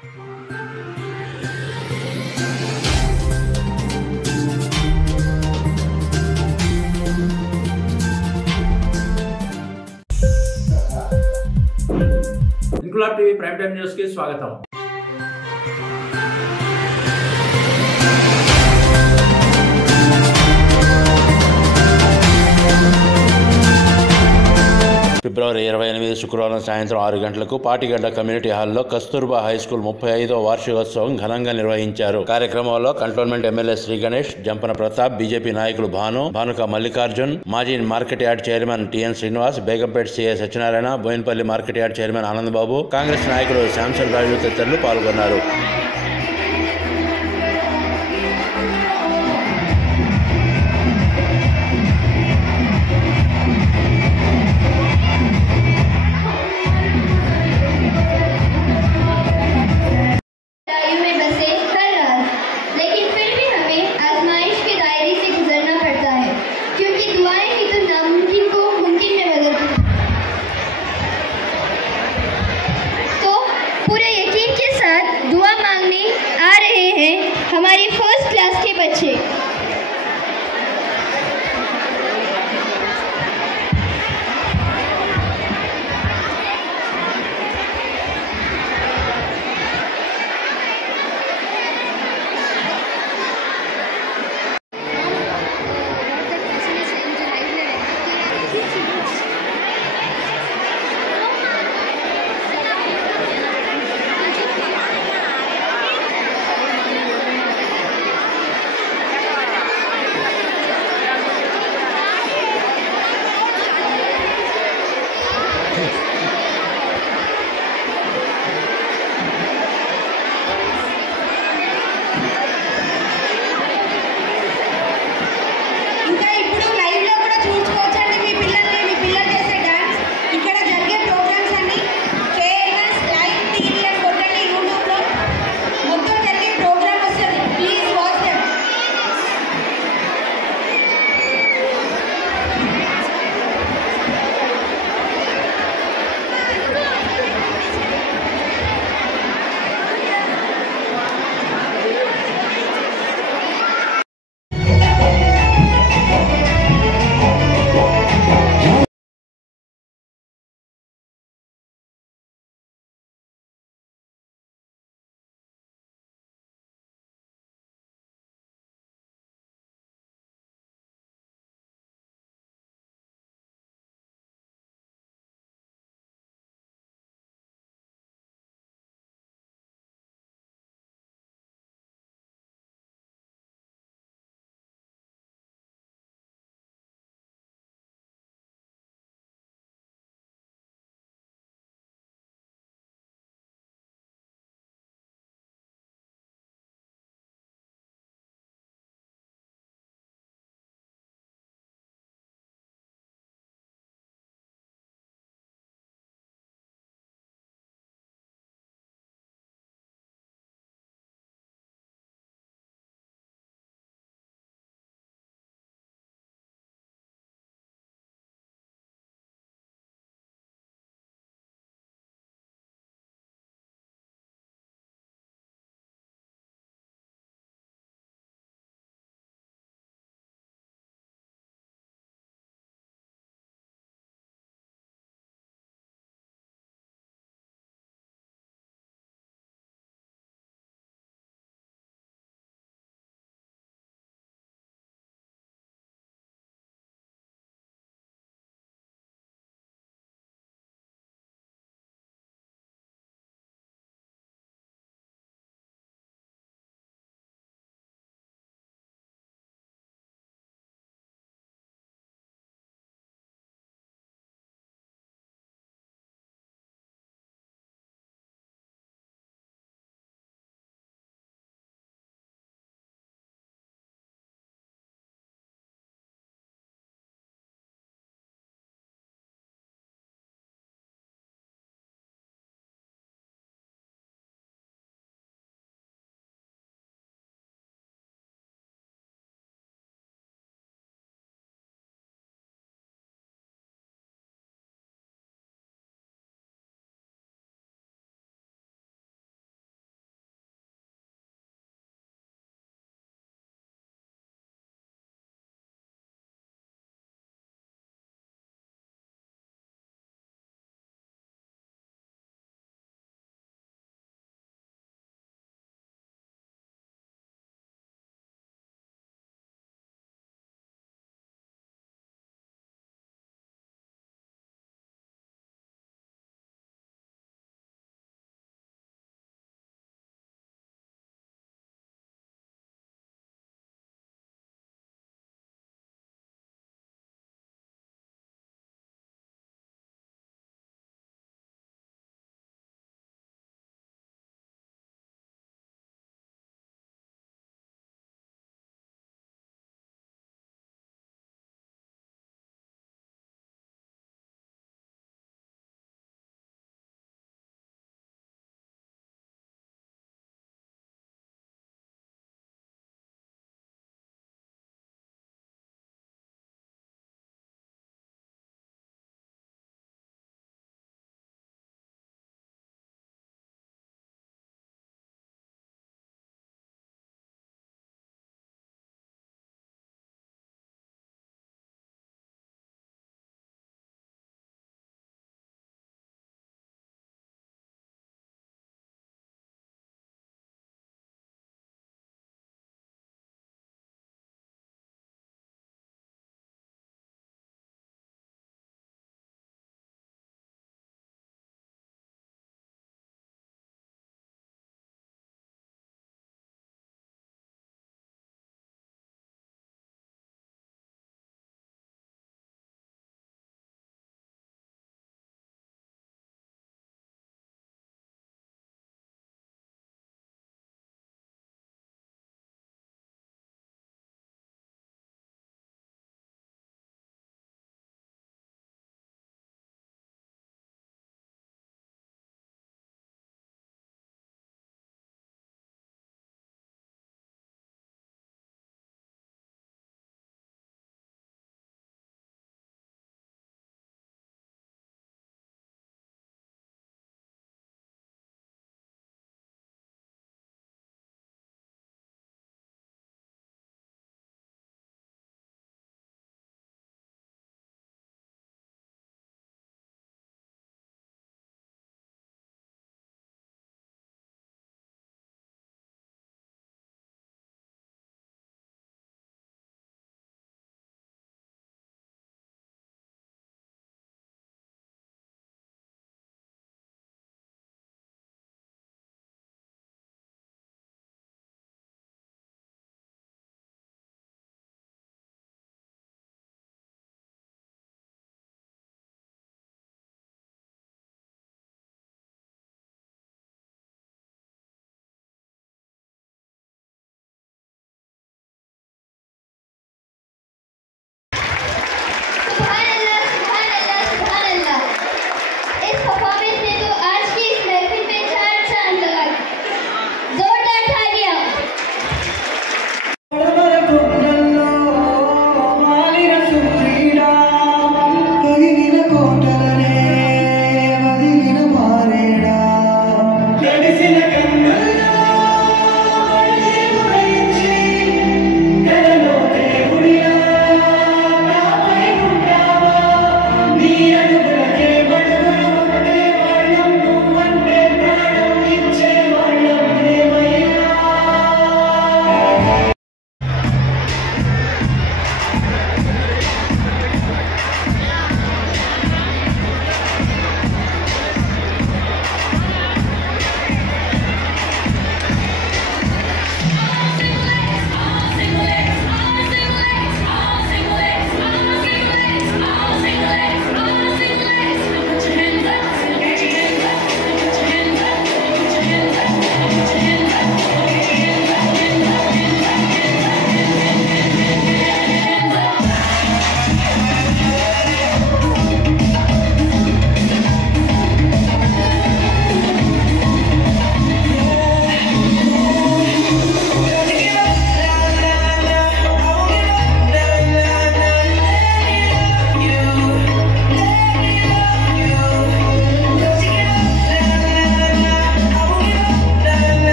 Inquilab TV prime time news కి స్వాగతం. ఫిబ్రవరి 28 శుక్రవారం సాయంత్రం 6 గంటలకు పాటిగడ్డ కమ్యూనిటీ హాల్లో కస్తూర్బా హై స్కూల్ 35వ వార్షికోత్సవం ఘనంగా నిర్వహించారు. కార్యక్రమంలో cantonment MLA Shri Ganesh, Jampana Pratap, BJP నాయకులు భానుక మల్లికార్జున్, మాజీ market yard chairman TN Srinivas, Begumpet CI Satyanarayana, Bowenpally market yard chairman Anandababu, Congress నాయకులు శాంసన్ రాజు తదితరులు పాల్గొన్నారు. दुआ मांगने आ रहे हैं हमारे फर्स्ट क्लास के बच्चे।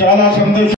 చాలా సంతోషం.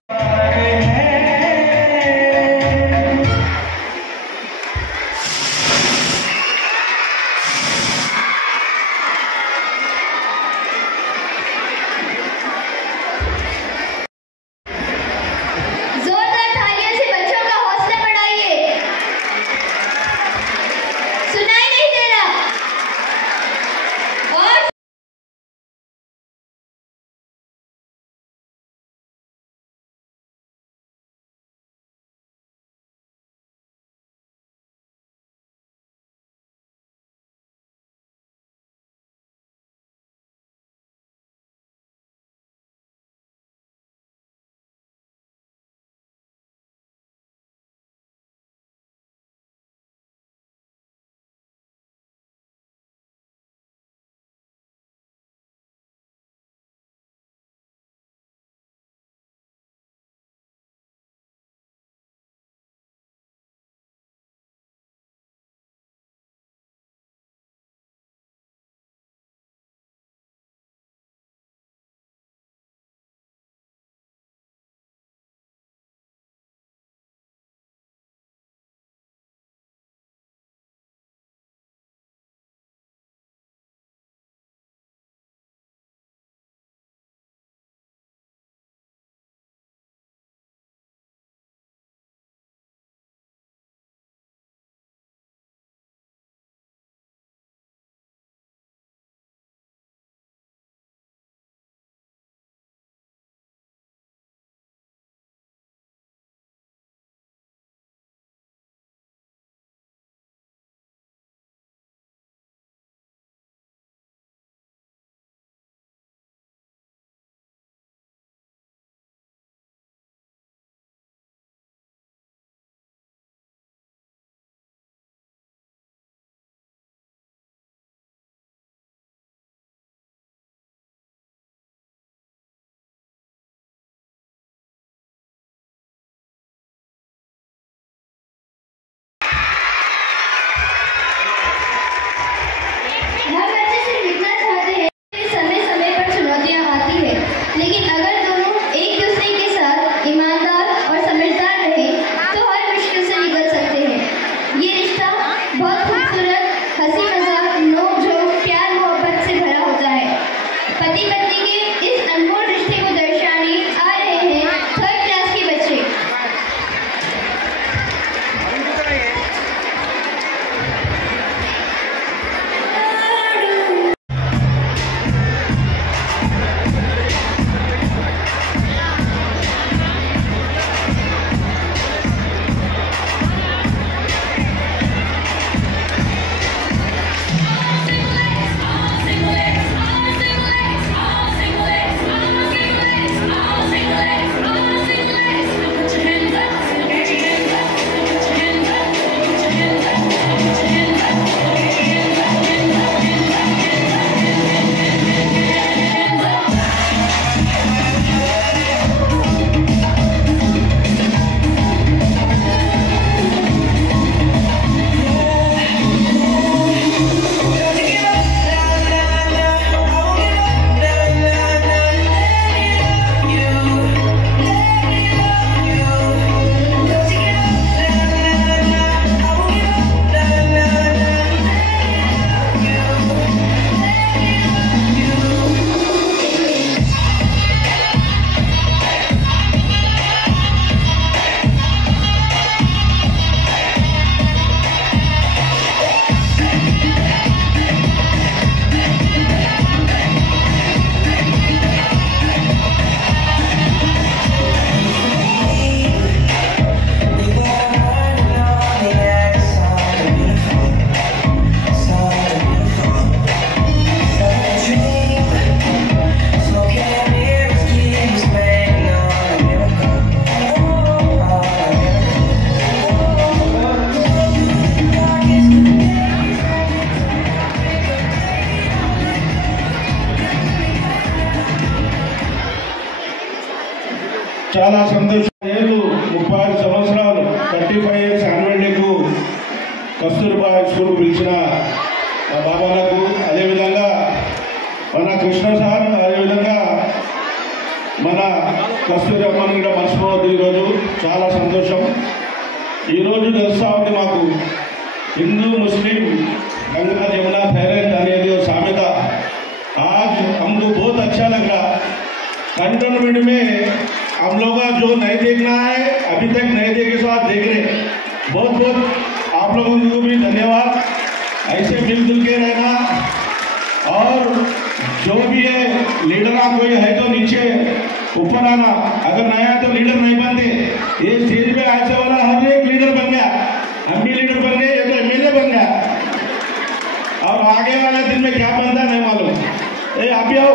చాలా సంతోషం. 35 సంవత్సరాలు 35 ఇయర్స్ యాన్యువల్ డేకు కస్తూర్బా స్కూల్ పిలిచిన మా బాబాలకు, అదేవిధంగా మన కృష్ణ సార్, అదేవిధంగా మన కస్తూరి అమ్మని కూడా మర్చిపోవద్దు. ఈరోజు చాలా సంతోషం. ఈరోజు తెలుస్తా ఉంది మాకు हिंदू मुस्लिम गंगा जमुना फैले जो साम्यता आज हमको बहुत अच्छा लग रहा। कंटोनमेंट में हम लोग का जो नहीं देखना है अभी तक नहीं देखे सो आज देख रहे। बहुत बहुत आप लोगों को भी धन्यवाद। ऐसे मिलजुल के रहना और जो भी है लीडर कोई है तो नीचे ऊपर आना। अगर नया तो लीडर नहीं बनते। ये स्टेज पे ऐसे वाला हर एक लीडर बन गया, हम भी लीडर बन गए, ये तो एमएलए बन गया। और आगे वाले दिन में क्या बनता नहीं मालूम। आप ही आओ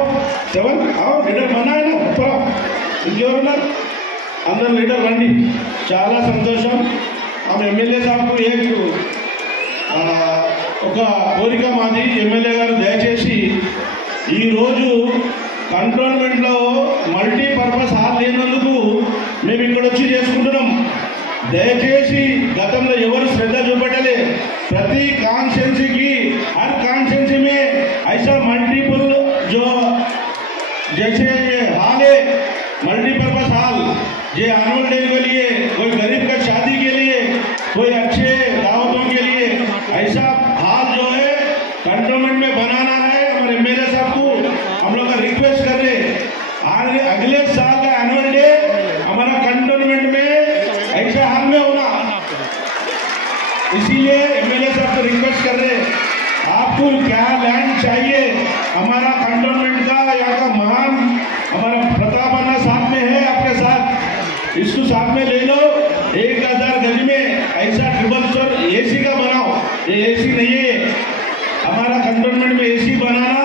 7 आओ, लीडर बना है ना, ऊपर आओ, अंदर लीडर రండి। చాలా సంతోషం। हम एमएलए साहब को एक ఒక కోరిక మాది, ఎమ్మెల్యే గారు దయచేసి ఈరోజు కంటోన్మెంట్లో మల్టీపర్పస్ హాల్ లేనందుకు మేము ఇక్కడ వచ్చి చేసుకుంటున్నాం। దయచేసి గతంలో ఎవరు శ్రద్ధ చూపట్టలే। ప్రతి कॉन्स्टिट्यूंसी की हर कॉन्स्टिट्यूंसी में ऐसा मल्टीपल जो जैसे ये हाल है मल्टीपर्पस हाल, ये एनुअल डे के लिए, कोई गरीब का शादी के लिए, कोई अच्छे दावतों के लिए ऐसा हाल जो है कंटोनमेंट में बनाना है। और एमएलए साहब को हम लोग का रिक्वेस्ट कर रहे अगले साल का एनुअल डे हमारा कंटोनमेंट में ऐसा हाल में होना। इसीलिए एमएलए साहब को रिक्वेस्ट कर रहे आपको क्या लैंड चाहिए हमारा कंटोनमेंट का, यहाँ का महान हमारा प्रताप अन्ना साथ में है आपके साथ, इसको साथ में ले लो। 1000 गज में ऐसा ट्रिपल स्टोर एसी का बनाओ। ये एसी नहीं है, हमारा कंटोनमेंट में एसी बनाना।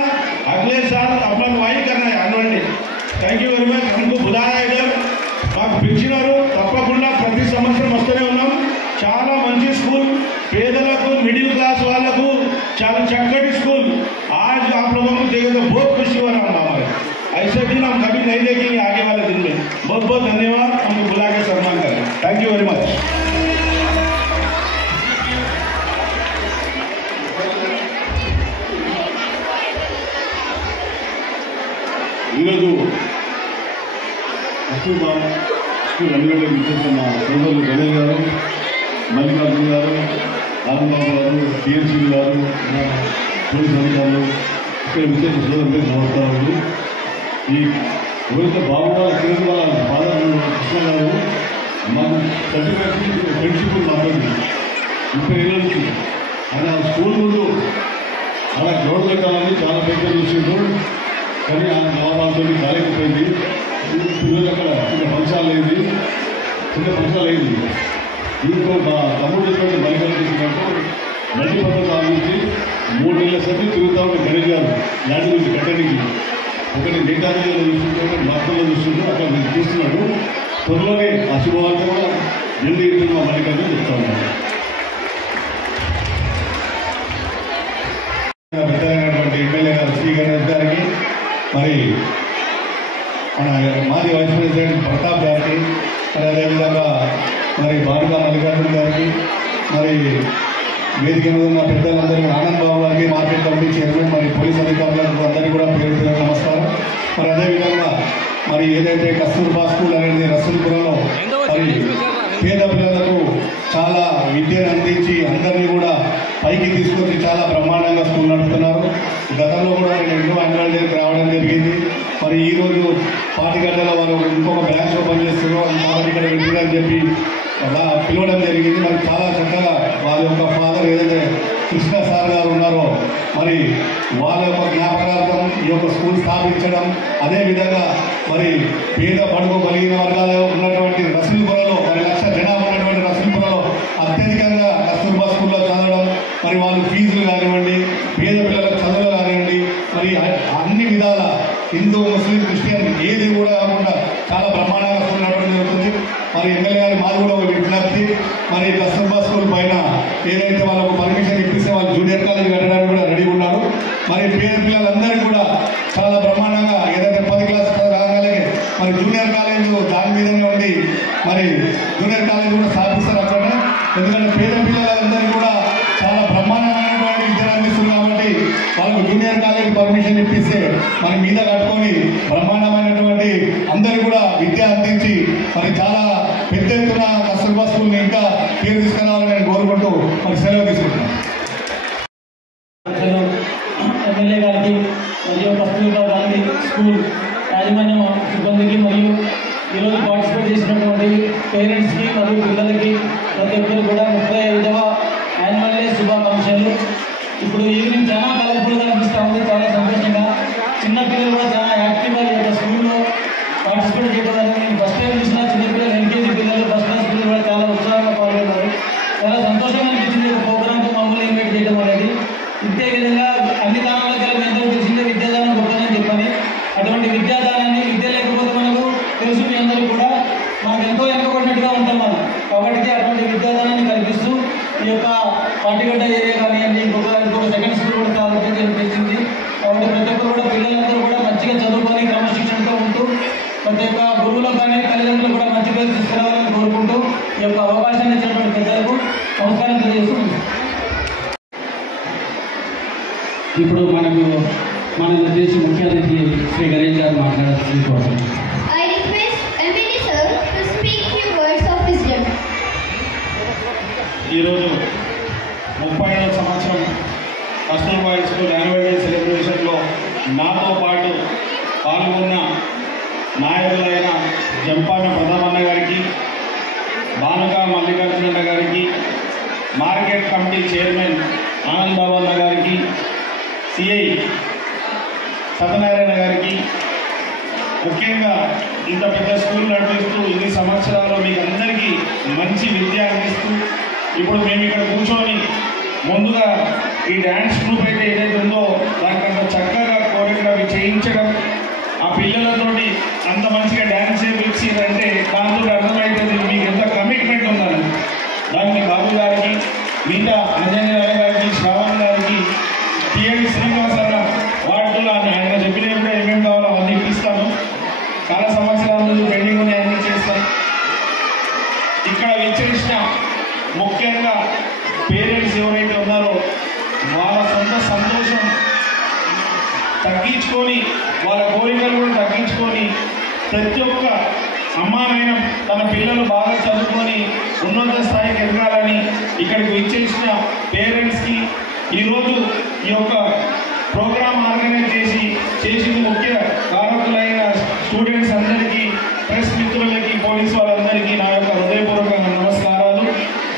अगले साल अपन वही करना है annual day. Thank you very much. हमको बुलाया इधर మాకు పిలిచినారు, తప్పకుండా ప్రతి సంవత్సరం వస్తూనే ఉన్నాం। చాలా మంచి స్కూల్, పేదలకు మిడిల్ క్లాస్ వాళ్ళకు చాలా చక్కటి స్కూల్। आज आप लोगों को देखे तो बहुत खुशी हो रहा है हमारे। ऐसे दिन हम कभी नहीं देखेंगे आगे वाले दिन में। बहुत बहुत धन्यवाद, हमको बुला के सम्मान करें। Thank you very much. ఈరోజు కస్తూర్బా స్కూల్ అన్నింటిలో ఇచ్చేస్తున్న సోదరులు గణేష్ గారు, మల్లికార్జున గారు, ఆనందబాబు గారు, టీఎంసీ గారు, పోలీస్ అధికారులు, ఇక్కడ విచ్చేసిన సోదరులు నమస్కారాలు। ఈ ఎవరైతే బాగుండాలి కిరణ్ వాళ్ళ ఫాదర్ కృష్ణ గారు మాకు 30 ఫ్రెండ్షిప్ మాట్లాడింది 30 ఏళ్ళ నుంచి। ఆయన స్కూల్ ముందు అలా గ్రౌండ్ పెట్టాలని చాలా పెద్ద చూసిండ్రు, కానీ ఆయన నవాబాలతో కాలేకపోయింది। పిల్లలు అక్కడ చిన్న ఫంక్షన్ లేదు, ఇంకో మా తమ్ముడు చెప్పినట్టు మల్లికార్జున చేసినట్టు మల్టీపర్పస్ ఆలోచించి 3 నెలల సభ్యులు తిరుగుతూ ఉంటే గణేష్ గారు ల్యాండ్ గురించి కట్టడానికి ఒకటి నేతాజీలో చూస్తుంటే మాస్టర్లో చూస్తుంటే అక్కడ మీరు చూస్తున్నాడు। త్వరలోనే ఆ శుభవార్త కూడా జల్దీ ఇంటి మా మల్లికార్జున చెప్తా ఉన్నాను। పెద్దలైనటువంటి ఎమ్మెల్యే గారు శ్రీ గణేష్ గారికి, మరి మన మాజీ వైస్ ప్రెసిడెంట్ ప్రతాప్ గారికి, మరి అదేవిధంగా మరి బాలుగా మల్లికార్జున గారికి, మరి వేదిక మీద ఉన్న పెద్దలందరికీ, ఆనంద్ బాబు గారికి, మార్కెట్ కమిటీ చైర్మన్, మరి పోలీస్ అధికారులకు అందరికీ కూడా పేరు పేరు నమస్కారం। మరి అదేవిధంగా మరి ఏదైతే కస్తూర్బా స్కూల్ అనేది రసూల్పురంలో మరి పేద పిల్లలకు చాలా విద్యను అందించి అందరినీ కూడా పైకి తీసుకొచ్చి చాలా బ్రహ్మాండంగా స్కూల్ నడుపుతున్నారు। గతంలో కూడా నేను ఎన్నో యాన్యువల్ డేకి రావడం జరిగింది। మరి ఈరోజు పాటిగడ్డలో వారు ఇంకొక బ్రాంచ్ ఓపెన్ చేస్తున్నారు, కాబట్టి ఇక్కడ వెళ్ళని చెప్పి పిలవడం జరిగింది। మరి చాలా చక్కగా వాళ్ళ యొక్క ఫాదర్ ఏదైతే కృష్ణ సార్ గారు ఉన్నారో మరి వాళ్ళ యొక్క జ్ఞాపకార్థం ఈ యొక్క స్కూల్ స్థాపించడం, అదేవిధంగా మరి పేద బడుగు బలిగిన వర్గాల్లో ఉన్నటువంటి రసూల్పురలో మరి 1,00,000 జనాభా ఉన్నటువంటి రసూల్పురలో అత్యధికంగా కస్తూర్బా స్కూల్లో చదవడం, మరి వాళ్ళు ఫీజులు కానివ్వండి, పేద పిల్లలకు చదువులు కానివ్వండి, మరి అన్ని విధాల హిందూ ముస్లిం క్రిస్టియన్ ఏది కూడా కాకుండా చాలా బ్రహ్మాండంగా స్కూల్ నడపడం జరుగుతుంది। మరి ఎమ్మెల్యే గారి మాది కూడా ఒక విజ్ఞప్తి, మరి కస్తూర్బా స్కూల్ పైన ఏదైతే వాళ్ళకు పర్మిషన్ ఇప్పిస్తే వాళ్ళు జూనియర్ కాలేజ్ కట్టడానికి కూడా రెడీ ఉన్నారు। మరి పేద పిల్లలందరికీ కూడా చాలా బ్రహ్మాండంగా ఏదైతే 10 క్లాస్ రాగానే మరి జూనియర్ కాలేజ్ దాని మీదనే కూడా స్థాపిస్తారు అక్కడనే. ఎందుకంటే పేద పిల్లలందరికీ కూడా చాలా బ్రహ్మాండమైనటువంటి విద్యను అందిస్తుంది కాబట్టి వాళ్ళకు జూనియర్ కాలేజ్ పర్మిషన్ ఇప్పిస్తే మరి మీద కట్టుకొని బ్రహ్మాండమైనటువంటి అందరికీ కూడా విద్య అందించి మరి చాలా పెద్ద ఎత్తున కస్తూర్బా స్కూల్ని ఇంకా పేరు తీసుకురావాలని నేను కోరుకుంటూ మరి సెలవు తీసుకుంటున్నాను. ఎమ్మెల్యే గారికి మరియు కస్తూర్బా గాంధీ స్కూల్ యాజమాన్యం సిబ్బందికి మరియు ఈరోజు పార్టిసిపేట్ చేసినటువంటి పేరెంట్స్కి మరియు పిల్లలకి ప్రతి ఒక్కరు కూడా 35వ యాన్యువల్ డే శుభాకాంక్షలు. ఇప్పుడు ఈవినింగ్ చాలా కలర్ఫుల్గా అనిపిస్తూ ఉంది, చాలా సంతోషంగా. చిన్నపిల్లలు కూడా చాలా యాక్టివ్గా ఈ యొక్క స్కూల్లో పార్టిసిపేట్ చేయడం. నేను ఫస్ట్ టైం చూసిన చిన్నపిల్లలు ఎల్కేజీ పిల్లలు ఫస్ట్ క్లాస్ పిల్లలు కూడా చాలా ఉత్సాహంగా పాల్గొన్నారు. చాలా సంతోషంగా అనిపించింది ప్రోగ్రామ్కి మమ్మల్ని ఇన్వైట్ చేయడం అనేది. ఇంతే విధంగా అన్ని దానాల కల ఎంతో తెలిసిందే విద్యాదానం గొప్పదని చెప్పని, అటువంటి విద్యాదానాన్ని విద్య లేకపోతే మనకు తెలుసు మీ అందరూ కూడా మనకు ఎంతో వెనుకబడినట్టుగా ఉంటాం మనం. కాబట్టి అటువంటి విద్యాదానాన్ని కల్పిస్తూ ఈ యొక్క పాటిగడ్డ ఏరియా కానివ్వండి ఇంకొక సెకండ్ స్కూల్ కూడా ప్రారంభించింది. కాబట్టి ప్రతి ఒక్కరు కూడా పిల్లలందరూ కూడా మంచిగా చదువుకొని క్రమశిక్షణతో ఉంటూ ప్రతి ఒక్క గురువులకు కానీ తల్లిదండ్రులు కూడా మంచి పేరు తీసుకురావాలని కోరుకుంటూ ఈ యొక్క అవకాశాన్ని ఇచ్చినటువంటి పెద్దలకు నమస్కారం తెలియజేస్తూ ఇప్పుడు మన దేశ ముఖ్య అతిథి శ్రీ గణేష్ గారు మాట్లాడాల్సింది కోరుతున్నాను. I request MLA sir to speak few words of wisdom. ఈరోజు 35వ సంవత్సరం Kasturba high school annual day సెలబ్రేషన్లో నాతో పాటు పాల్గొన్న నాయకులైన జంపాన ప్రతాపన్న గారికి, బానుగా మల్లికార్జునన్న గారికి, market committee chairman Anand Babu అన్న గారికి, సిఐ సత్యనారాయణ గారికి, ముఖ్యంగా ఇంత పెద్ద స్కూల్ నడిపిస్తూ ఇన్ని సంవత్సరాలు మీకు అందరికీ మంచి విద్య అందిస్తూ ఇప్పుడు మేము ఇక్కడ కూర్చొని ముందుగా ఈ డ్యాన్స్ గ్రూప్ అయితే ఏదైతే ఉందో దానికి అంత చక్కగా కోరియోగ్రఫీ చేయించడం, ఆ పిల్లలతోటి అంత మంచిగా డ్యాన్స్ చేయించిందంటే దాంతో అర్థమవుతుంది మీకు ఎంత కమిట్మెంట్ ఉందని. దానికి బాబు గారికి, మిగతా అంజనేయ గారికి, శ్రావణ్ గారికి, టిఎల్ శ్రీనివాస వాటిలో ఆయన చెప్పినప్పుడు ఏమేమి కావాలో అవన్నీ ఇప్పిస్తాను. చాలా సంవత్సరాల నుంచి పెండింగ్ ఉన్నాయి, అన్నీ చేస్తాను. ఇక్కడ విచ్చేసిన ముఖ్యంగా పేరెంట్స్ ఎవరైతే ఉన్నారో వాళ్ళ సొంత సంతోషం తగ్గించుకొని వాళ్ళ కోరికలు కూడా తగ్గించుకొని ప్రతి ఒక్క అమ్మానైనా తన పిల్లలు బాగా చదువుకొని ఉన్నత స్థాయికి ఎదగాలని ఇక్కడికి విచ్చేసిన పేరెంట్స్కి ఈరోజు ఈ యొక్క ప్రోగ్రామ్ ఆర్గనైజ్ చేసింది ముఖ్య కారకులైన స్టూడెంట్స్ అందరికీ, ప్రెస్ మిత్రులకి, పోలీసు వాళ్ళందరికీ నా యొక్క హృదయపూర్వక నమస్కారాలు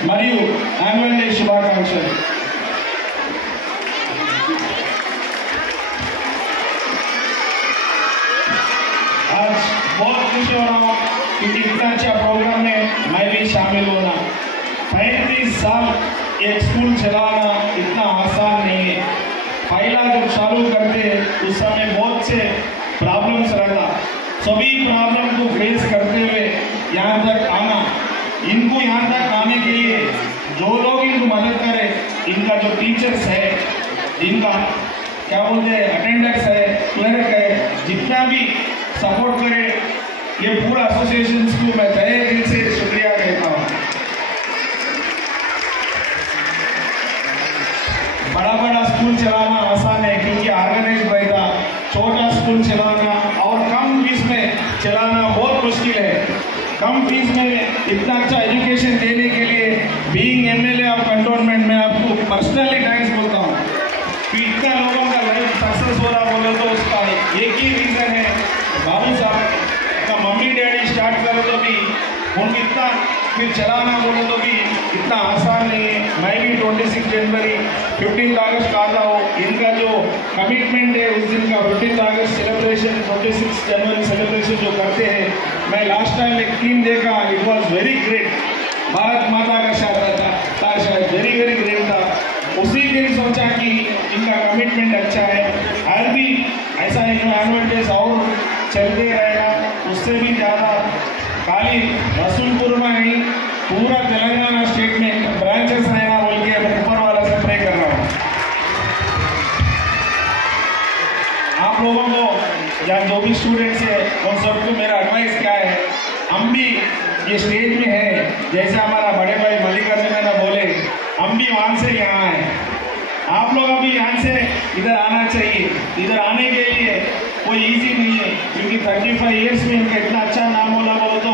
మరియు యాన్యువల్ డే శుభాకాంక్షలు. आज बहुत खुश हो रहा हूँ क्योंकि इतना अच्छा प्रोग्राम में मैं भी शामिल होना। 35 साल एक स्कूल चलाना इतना आसान नहीं है। पहला जब चालू करते उस समय बहुत से प्रॉब्लम्स रहता, सभी प्रॉब्लम को फेस करते हुए यहाँ तक आना, इनको यहाँ तक आने के लिए जो लोग इनको मदद करें, इनका जो टीचर्स है, इनका क्या बोलते हैं अटेंडेंस है, क्लर्क है, जितना भी सपोर्ट करे, ये पूरा एसोसिएशन को मैं तहे दिल से शुक्रिया कहता हूँ। बड़ा बड़ा स्कूल चलाना आसान है क्योंकि ऑर्गेनाइज रहता, छोटा स्कूल चलाना और कम फीस में चलाना बहुत मुश्किल है। कम फीस में इतना अच्छा एजुकेशन देने के लिए बीइंग एमएलए ऑफ कंटोनमेंट में आपको पर्सनली थैंक्स बोलता हूँ कि इतना लोगों का लाइफ सक्सेस हो रहा बोले तो उसका एक ही रीज़न है बाबू साहब का। मम्मी डैडी स्टार्ट करो तो भी उनको इतना फिर चलाना बोले तो भी इतना आसान नहीं है। मैं भी 26 जनवरी 15 अगस्त आता हूँ, इनका जो कमिटमेंट है उस दिन का 15 अगस्त सेलिब्रेशन 26 जनवरी सेलिब्रेशन जो करते हैं, मैं लास्ट टाइम एक टीम देखा, it was very great. Bharat माता का शायद वेरी वेरी ग्रेट था। उसी दिन सोचा कि इनका कमिटमेंट अच्छा है, हर भी ऐसा एनुअल डेज और चलते रहेगा। उससे भी ज़्यादा खाली रसूलपुर में नहीं पूरा तेलंगाना स्टेट में ब्रांचेस है ना बोल के ऊपर वाला से प्रे कर रहा हूँ। आप लोगों को या जो भी स्टूडेंट्स है उन सबको मेरा एडवाइस क्या है, हम भी ये स्टेज में है जैसे हमारा बड़े भाई मल्लिकार्जुन ने बोले, हम भी वहाँ से यहाँ आए, आप लोग अभी यहाँ से इधर आना चाहिए। इधर आने के लिए कोई इजी नहीं है, क्योंकि 35 इयर्स में इनका इतना अच्छा नाम होला बोलो तो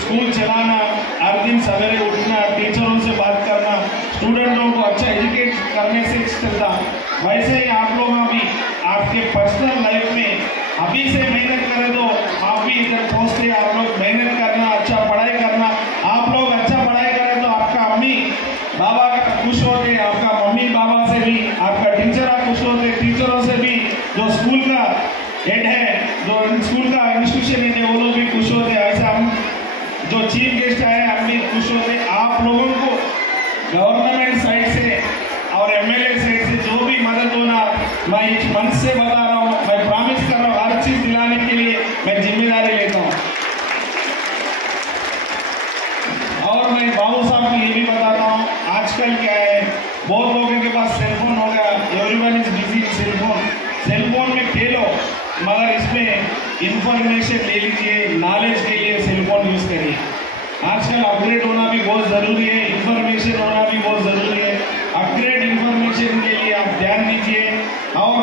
स्कूल चलाना, हर दिन सवेरे उठना, टीचरों से बात करना, स्टूडेंटों को अच्छा एजुकेट करने से चलता। वैसे ही आप लोग अभी आपके पर्सनल लाइफ में अभी से मेहनत करें तो आप भी इधर पहुँचते। आप लोग मेहनत करना, अच्छा पढ़ाई करना। आप लोग अच्छा पढ़ाई करें तो आपका अम्मी बाबा खुश होते, आपका मम्मी बाबा से भी, आपका टीचर खुश होते, टीचरों से भी, जो स्कूल का हेड है, जो स्कूल का इंस्टीट्यूशन है, वो लोग भी खुश होते। ऐसा हम जो चीफ गेस्ट आए हम भी खुश होते। आप लोगों को गवर्नमेंट साइड से और एमएलए साइड से जो भी मदद होना, मैं इस मन से बता रहा हूँ, मैं प्रॉमिस कर रहा हूँ, हर चीज दिलाने के लिए मैं जिम्मेदारी लेता हूँ। और मैं बाबू साहब को ये भी बताता हूँ, आजकल क्या है, बहुत लोगों के पास सेलफोन हो गया, everyone is busy in cellphone. Cellphone में खेलो, मगर इसमें इंफॉर्मेशन ले लीजिए, नॉलेज के लिए सेलफोन यूज करिए। आजकल अपग्रेड होना भी बहुत ज़रूरी है, इंफॉर्मेशन होना भी बहुत ज़रूरी है। अपग्रेड इंफॉर्मेशन के लिए आप ध्यान दीजिए। और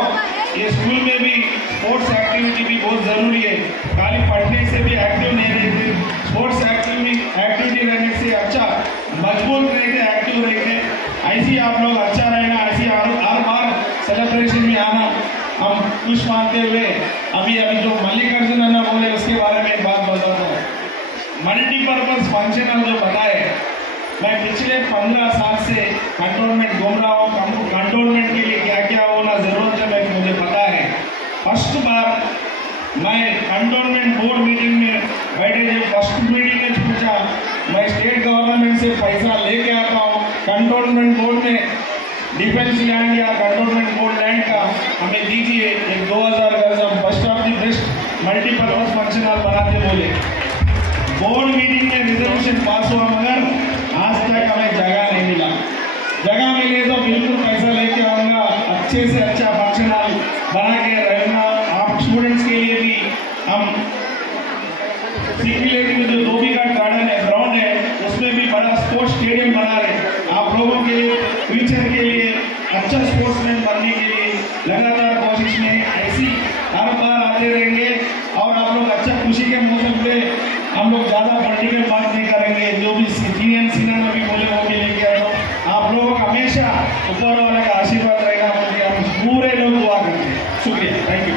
ये स्कूल में भी स्पोर्ट्स एक्टिविटी भी बहुत ज़रूरी है। खाली पढ़ने से भी एक्टिव नहीं रहते, स्पोर्ट्स एक्टिविटी रहने से अच्छा मजबूत रहते, एक्टिव रहते। ऐसी आप लोग अच्छा रहना, ऐसी हर बार सेलिब्रेशन में आना हम खुश मानते हुए अभी जो मल्लिकार्जुन ने बोले उसके बारे में एक बात बताता हूँ। मल्टीपर्पज फंक्शन हम जो बनाए, मैं पिछले 15 साल से कंटोनमेंट घूम रहा हूँ। कंटोनमेंट के लिए क्या क्या होना जरूरत है मुझे पता है। फर्स्ट बार मैं कंटोनमेंट बोर्ड मीटिंग में बैठे थे, फर्स्ट मीटिंग में पूछा, मैं स्टेट गवर्नमेंट से पैसा लेके आता हूँ, कंटोनमेंट बोर्ड में डिफेंस लैंड या कंटोनमेंट बोर्ड लैंड का हमें दीजिए, एक 2000 गज हम first of the best multipurpose function hall बनाते बोले। बोर्ड मीटिंग में रिजोल्यूशन पास हुआ, मगर आज तक हमें जगह नहीं मिला। जगह मिले तो बिल्कुल पैसा लेके आऊँगा, अच्छे से अच्छा फंक्शन हॉल बना के रहूँगा। आप स्टूडेंट्स के लिए भी हम सीपीएटी में जो धोबी घाट गार्डन है, ग्राउंड है, उसमें भी बड़ा स्पोर्ट्स स्टेडियम बना रहे। आप लोगों के लिए फ्यूचर के लिए अच्छा स्पोर्ट्समैन बनने के लिए लगातार कोशिश में ऐसी हर बार आते रहेंगे। और आप लोग अच्छा खुशी के मौसम पे हम लोग ज़्यादा पॉलिटिकल बात नहीं करेंगे, जो भी जीएन सिन्हा ने भी बोले वो भी लेके आए। आप लोगों का हमेशा ऊपर वाले का आशीर्वाद रहेगा, बोलिए हम पूरे लोग दुआ करते हैं। शुक्रिया, थैंक यू।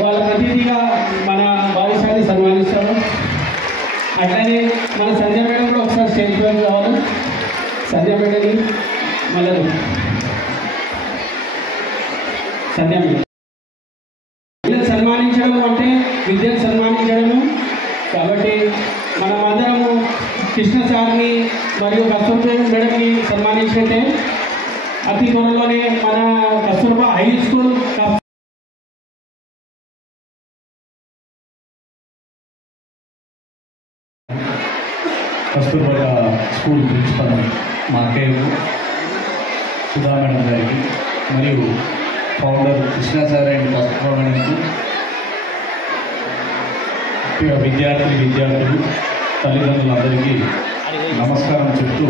వాళ్ళ అతిథిగా మన బాబుసారిని సన్మానిస్తారు. అట్లానే మన సంధ్య మేడం కూడా ఒకసారి స్టేజ్ పైన రావాలి. సంధ్య మేడం మళ్ళీ సంధ్య మేడం వీళ్ళని సన్మానించడం అంటే విద్యను సన్మానించడము. కాబట్టి మనమందరము కృష్ణ సార్ని మరియు కస్తూర్బా మేడంని సన్మానించినట్టే అతి త్వరలోనే మన Kasturba high school Kasturba school principal మా అక్కయ్యకు, సుధా మేడం గారికి, మరియు founder Krishna sir and Kasturba మేడంకు, విద్యార్థులు తల్లిదండ్రులందరికీ నమస్కారం చెప్తూ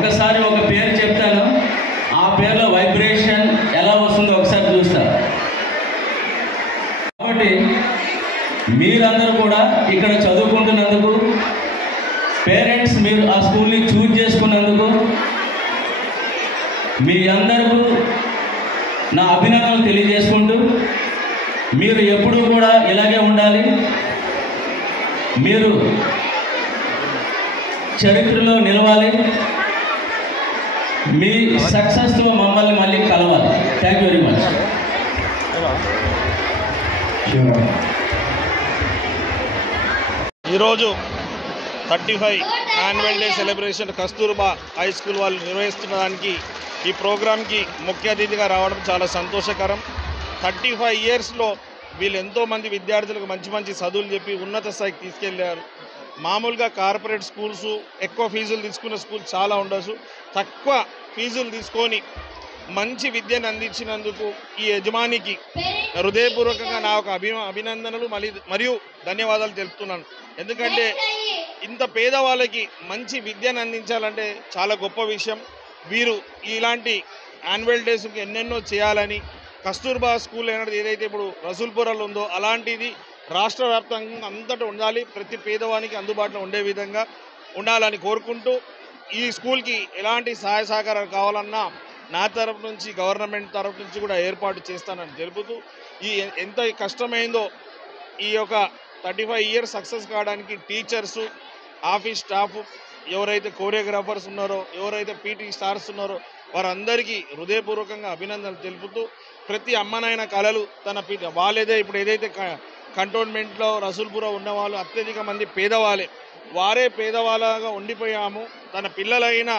ఒకసారి ఒక పేరు చెప్తాను, ఆ పేరులో వైబ్రేషన్ ఎలా వస్తుందో ఒకసారి చూస్తా. కాబట్టి మీరందరూ కూడా ఇక్కడ చదువుకుంటున్నందుకు, పేరెంట్స్ మీరు ఆ స్కూల్ని చూజ్ చేసుకున్నందుకు మీ అందరికీ నా అభినందనలు తెలియజేసుకుంటూ, మీరు ఎప్పుడూ కూడా ఇలాగే ఉండాలి. మీరు చరిత్రలో నిలవాలి. మీ సక్సెస్తో మమ్మల్ని మళ్ళీ కలవాలి. Thank you very much. ఈరోజు 35 annual day celebration Kasturba high school వాళ్ళు నిర్వహిస్తున్న దానికి, ఈ ప్రోగ్రాంకి ముఖ్య అతిథిగా రావడం చాలా సంతోషకరం. 35 ఇయర్స్లో వీళ్ళు ఎంతోమంది విద్యార్థులకు మంచి మంచి చదువులు చెప్పి ఉన్నత స్థాయికి తీసుకెళ్ళారు. మామూలుగా కార్పొరేట్ స్కూల్స్ ఎక్కువ ఫీజులు తీసుకున్న స్కూల్ చాలా ఉండొచ్చు. తక్కువ ఫీజులు తీసుకొని మంచి విద్యను అందించినందుకు ఈ యజమానికి హృదయపూర్వకంగా నా ఒక అభినందనలు మరియు ధన్యవాదాలు తెలుపుతున్నాను. ఎందుకంటే ఇంత పేదవాళ్ళకి మంచి విద్యను అందించాలంటే చాలా గొప్ప విషయం. వీరు ఇలాంటి యాన్యువల్ డేస్కి ఎన్నెన్నో చేయాలని, కస్తూర్బా స్కూల్ అనేది ఏదైతే ఇప్పుడు రసూల్పురాలో ఉందో అలాంటిది రాష్ట్ర వ్యాప్తంగా అంతటా ఉండాలి, ప్రతి పేదవానికి అందుబాటులో ఉండే విధంగా ఉండాలని కోరుకుంటూ, ఈ స్కూల్కి ఎలాంటి సహాయ సహకారాలు కావాలన్నా నా తరపు నుంచి, గవర్నమెంట్ తరపు నుంచి కూడా ఏర్పాటు చేస్తానని తెలుపుతూ, ఈ ఎంత కష్టమైందో ఈ యొక్క 35 ఇయర్స్ సక్సెస్ కావడానికి టీచర్సు, ఆఫీస్ స్టాఫ్, ఎవరైతే కోరియోగ్రాఫర్స్ ఉన్నారో, ఎవరైతే పీటీ స్టార్స్ ఉన్నారో వారందరికీ హృదయపూర్వకంగా అభినందనలు తెలుపుతూ, ప్రతి అమ్మనైన కళలు తన వాళ్ళేదే ఇప్పుడు ఏదైతే కంటోన్మెంట్లో రసూల్పుర ఉన్నవాళ్ళు అత్యధిక మంది పేదవాళ్ళే, వారే పేదవాళ్ళగా ఉండిపోయాము. తన పిల్లలైన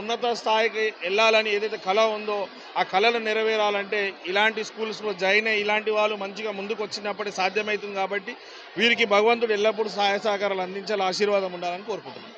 ఉన్నత స్థాయికి వెళ్ళాలని ఏదైతే కళ ఉందో ఆ కళలు నెరవేరాలంటే ఇలాంటి స్కూల్స్లో జాయిన్ అయ్యి ఇలాంటి వాళ్ళు మంచిగా ముందుకు వచ్చినప్పుడే సాధ్యమవుతుంది. కాబట్టి వీరికి భగవంతుడు ఎల్లప్పుడూ సహాయ సహకారాలు అందించాలి, ఆశీర్వాదం ఉండాలని కోరుకుంటున్నాను.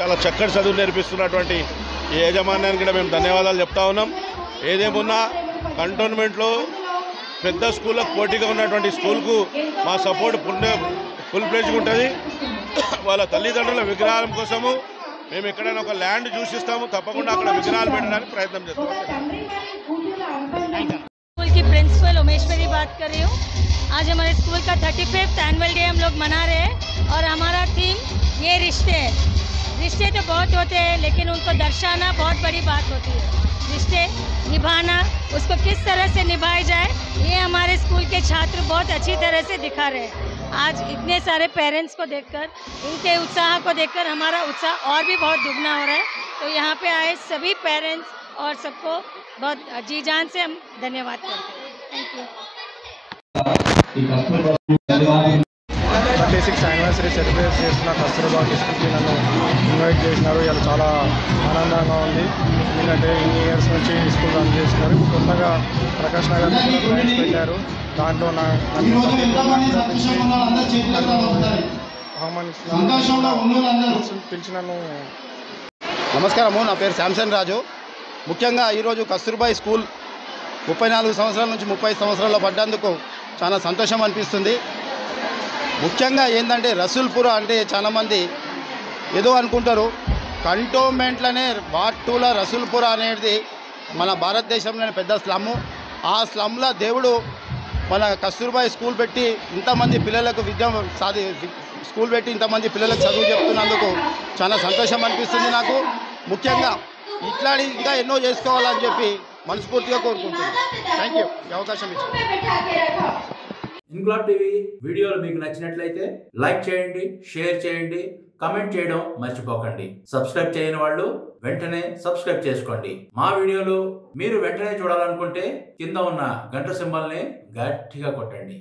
చాలా చక్కటి చదువు నేర్పిస్తున్నటువంటి ఈ యాజమాన్యానికి కూడా మేము ధన్యవాదాలు చెప్తా ఉన్నాం. ఏదేమున్నా కంటోన్మెంట్లో పెద్ద స్కూళ్ళకు పోటీగా ఉన్నటువంటి స్కూల్కు మా సపోర్ట్ ఫుల్ ప్లేజ్గా ఉంటుంది. వాళ్ళ తల్లిదండ్రుల విగ్రహాల కోసము మేము ఎక్కడైనా ఒక ల్యాండ్ చూసిస్తాము, తప్పకుండా అక్కడ విగ్రహాలు పెట్టడానికి ప్రయత్నం చేస్తాం. स्कूल की प्रिंसिपल उमेश्वरी बात कर रही हूँ। आज हमारे स्कूल का 35th एनुअल डे हम लोग मना रहे हैं और हमारा थीम ये रिश्ते है। रिश्ते तो बहुत होते हैं लेकिन उनको दर्शाना बहुत बड़ी बात होती है। रिश्ते निभाना, उसको किस तरह से निभाए जाए, ये हमारे स्कूल के छात्र बहुत अच्छी तरह से दिखा रहे हैं। आज इतने सारे पेरेंट्स को देखकर, इनके उत्साह को देखकर हमारा उत्साह और भी बहुत दुगना हो रहा है। तो यहाँ पे आए सभी पेरेंट्स और सबको बहुत जी जान से हम धन्यवाद करते हैं। Thank you. 36th anniversary celebrate చేస్తున్న కస్తూర్బా స్కూల్కి నన్ను ఇన్వైట్ చేసినారు. ఇలా చాలా ఆనందంగా ఉంది. ఎందుకంటే ఇన్ని ఇయర్స్ నుంచి ఈ స్కూల్ రన్ చేస్తున్నారు. కొత్తగా ప్రకాష్ నగర్ బ్రాంచ్ పెట్టారు. దాంట్లో పిలిచినను. నమస్కారము, నా పేరు శాంసన్ రాజు. ముఖ్యంగా ఈరోజు కస్తూర్బా స్కూల్ 34 సంవత్సరాల నుంచి 30 సంవత్సరాల్లో పడ్డందుకు చాలా సంతోషం అనిపిస్తుంది. ముఖ్యంగా ఏంటంటే రసూల్పుర అంటే చాలామంది ఏదో అనుకుంటారు. కంటోన్మెంట్లోనే వార్డ్ 2లో రసూల్పుర అనేది మన భారతదేశంలోనే పెద్ద స్లమ్. ఆ స్లమ్లో దేవుడు మన కస్తూర్బా స్కూల్ పెట్టి ఇంతమంది పిల్లలకు స్కూల్ పెట్టి ఇంతమంది పిల్లలకు చదువు చెప్తున్నందుకు చాలా సంతోషం అనిపిస్తుంది నాకు. ముఖ్యంగా ఇట్లాంటి ఇంకా ఎన్నో చేసుకోవాలని చెప్పి మనస్ఫూర్తిగా కోరుకుంటున్నాను. థ్యాంక్ యూ ఈ అవకాశం ఇచ్చింది. ఇన్క్లాబ్ టీవీ వీడియోలు మీకు నచ్చినట్లయితే లైక్ చేయండి, షేర్ చేయండి, కమెంట్ చేయడం మర్చిపోకండి. సబ్స్క్రైబ్ చేయని వాళ్ళు వెంటనే సబ్స్క్రైబ్ చేసుకోండి. మా వీడియోలు మీరు వెంటనే చూడాలనుకుంటే కింద ఉన్న గంట సింబల్ని గట్టిగా కొట్టండి.